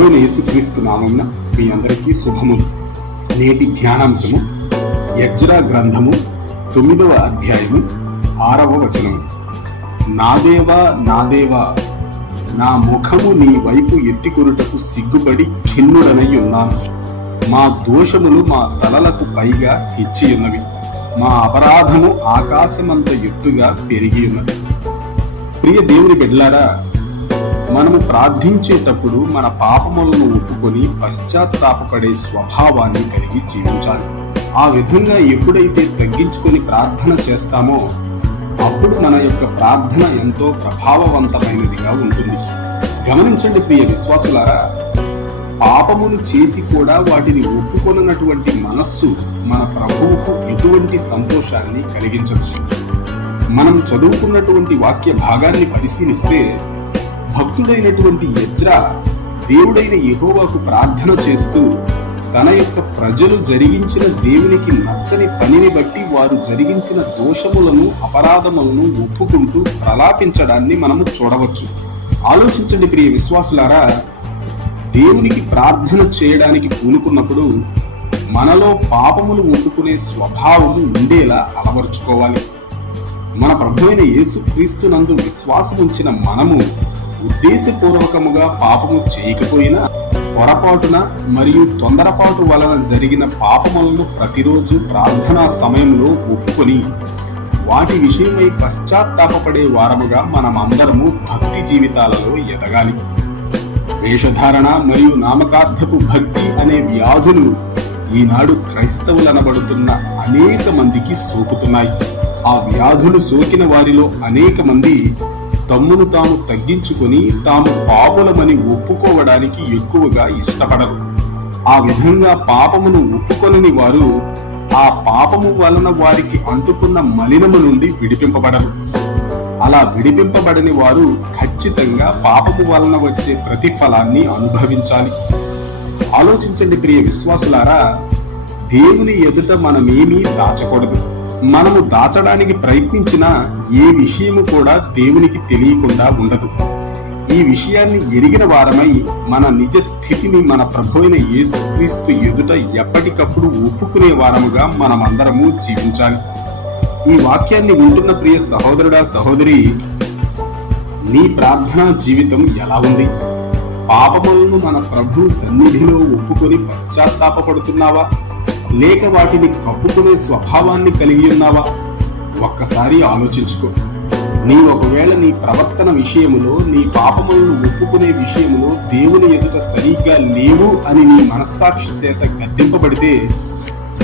అయిన యేసుక్రీస్తు నామమున మీ అందరికీ శుభములు. నేటి ధ్యానాంశము యెజ్రా గ్రంథము 9వ అధ్యాయము 6వ వచనము. నా దేవా, నా దేవా, నా ముఖము నీ వైపు ఎత్తికొనుటకు సిగ్గుపడి ఖిన్నుడనై ఉన్నాను. మా దోషములు మా తలలకు పైగా హెచ్చియున్నవి, మా అపరాధము ఆకాశమంత ఎత్తుగా పెరిగి ఉన్నది. ప్రియ దేవుని బిడ్డలారా, మనము ప్రార్థించేటప్పుడు మన పాపములను ఒప్పుకొని పశ్చాత్తాపపడే స్వభావాన్ని కలిగి జీవించాలి. ఆ విధంగా ఎప్పుడైతే తగ్గించుకొని ప్రార్థన చేస్తామో అప్పుడు మన యొక్క ప్రార్థన ఎంతో ప్రభావవంతమైనదిగా ఉంటుంది. గమనించండి ప్రియ విశ్వాసులారా, పాపమును చేసి కూడా వాటిని ఒప్పుకొనటువంటి మనస్సు మన ప్రభువుకు ఎటువంటి సంతోషాన్ని కలిగించదు. మనం చదువుకున్నటువంటి వాక్య భాగాన్ని పరిశీలిస్తే భక్తుడైనటువంటి యెజ్రా దేవుడైన యెహోవాకు ప్రార్థన చేస్తూ తన యొక్క ప్రజలు జరిగించిన దేవునికి నచ్చని పనిని బట్టి వారు జరిగించిన దోషములను అపరాధములను ఒప్పుకుంటూ ప్రలాపించడాన్ని మనము చూడవచ్చు. ఆలోచించండి ప్రియ విశ్వాసులారా, దేవునికి ప్రార్థన చేయడానికి పూనుకున్నప్పుడు మనలో పాపములు ఒప్పుకునే స్వభావము ఉండేలా అలవరుచుకోవాలి. మన ప్రభువైన యేసుక్రీస్తునందు విశ్వాసం ఉంచిన మనము ఉద్దేశపూర్వకముగా పాపము చేయకపోయినా పొరపాటున మరియు తొందరపాటు వలన జరిగిన పాపములను ప్రతిరోజు ప్రార్థనా సమయంలో ఒప్పుకొని వాటి విషయమై పశ్చాత్తాపపడే వారముగా మనమందరము భక్తి జీవితాలలో ఎదగాలి. వేషధారణ మరియు నామకార్థపు భక్తి అనే వ్యాధులు ఈనాడు క్రైస్తవులనబడుతున్న అనేక మందికి సోకుతున్నాయి. ఆ వ్యాధులు సోకిన వారిలో అనేక మంది తమ్మును తాము తగ్గించుకొని తాము పాపులమని ఒప్పుకోవడానికి ఎక్కువగా ఇష్టపడరు. ఆ విధంగా పాపమును ఒప్పుకొనని వారు ఆ పాపము వలన వారికి అంటుకున్న మలినము నుండి విడిపింపబడరు. అలా విడిపింపబడని వారు ఖచ్చితంగా పాపము వలన వచ్చే ప్రతిఫలాన్ని అనుభవించాలి. ఆలోచించండి ప్రియ విశ్వాసులారా, దేవుని ఎదుట మనమేమీ దాచకూడదు. మనము దాచడానికి ప్రయత్నించిన ఏ విషయము కూడా దేవునికి తెలియకుండా ఉండదు. ఈ విషయాన్ని ఎరిగిన వారమై మన నిజ స్థితిని మన ప్రభువైన యేసుక్రీస్తు ఎదుట ఎప్పటికప్పుడు ఒప్పుకునే వారముగా మనమందరము జీవించాలి. ఈ వాక్యాన్ని వింటున్న ప్రియ సహోదరుడా, సహోదరి, నీ ప్రార్థనా జీవితం ఎలా ఉంది? పాపములను మన ప్రభు సన్నిధిలో ఒప్పుకొని పశ్చాత్తాపపడుతున్నావా, లేక వాటిని కప్పుకునే స్వభావాన్ని కలిగి ఉన్నావా? ఒక్కసారి ఆలోచించుకో. ఒకవేళ నీ ప్రవర్తన విషయములో, నీ పాపములను ఒప్పుకునే విషయములో దేవుని ఎదుట సరిగ్గా లేవు అని నీ మనస్సాక్షి చేత గద్దింపబడితే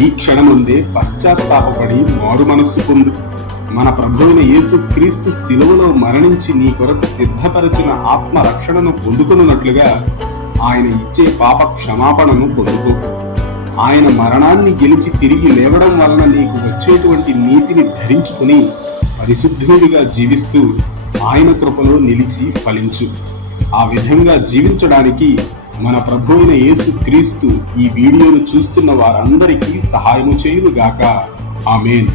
ఈ క్షణముందే పశ్చాత్తాపపడి మారు మనస్సు పొందు. మన ప్రభువైన యేసుక్రీస్తు శిలువలో మరణించి నీ కొరకు సిద్ధపరిచిన ఆత్మ రక్షణను పొందుకున్నట్లుగా ఆయన ఇచ్చే పాప క్షమాపణను పొందుకో. ఆయన మరణాన్ని గెలిచి తిరిగి లేవడం వలన నీకు వచ్చేటువంటి నీతిని ధరించుకుని పరిశుద్ధునిగా జీవిస్తూ ఆయన కృపలో నిలిచి ఫలించు. ఆ విధంగా జీవించడానికి మన ప్రభువైన యేసుక్రీస్తు ఈ వీడియోను చూస్తున్న వారందరికీ సహాయము చేయునుగాక. ఆమేన్.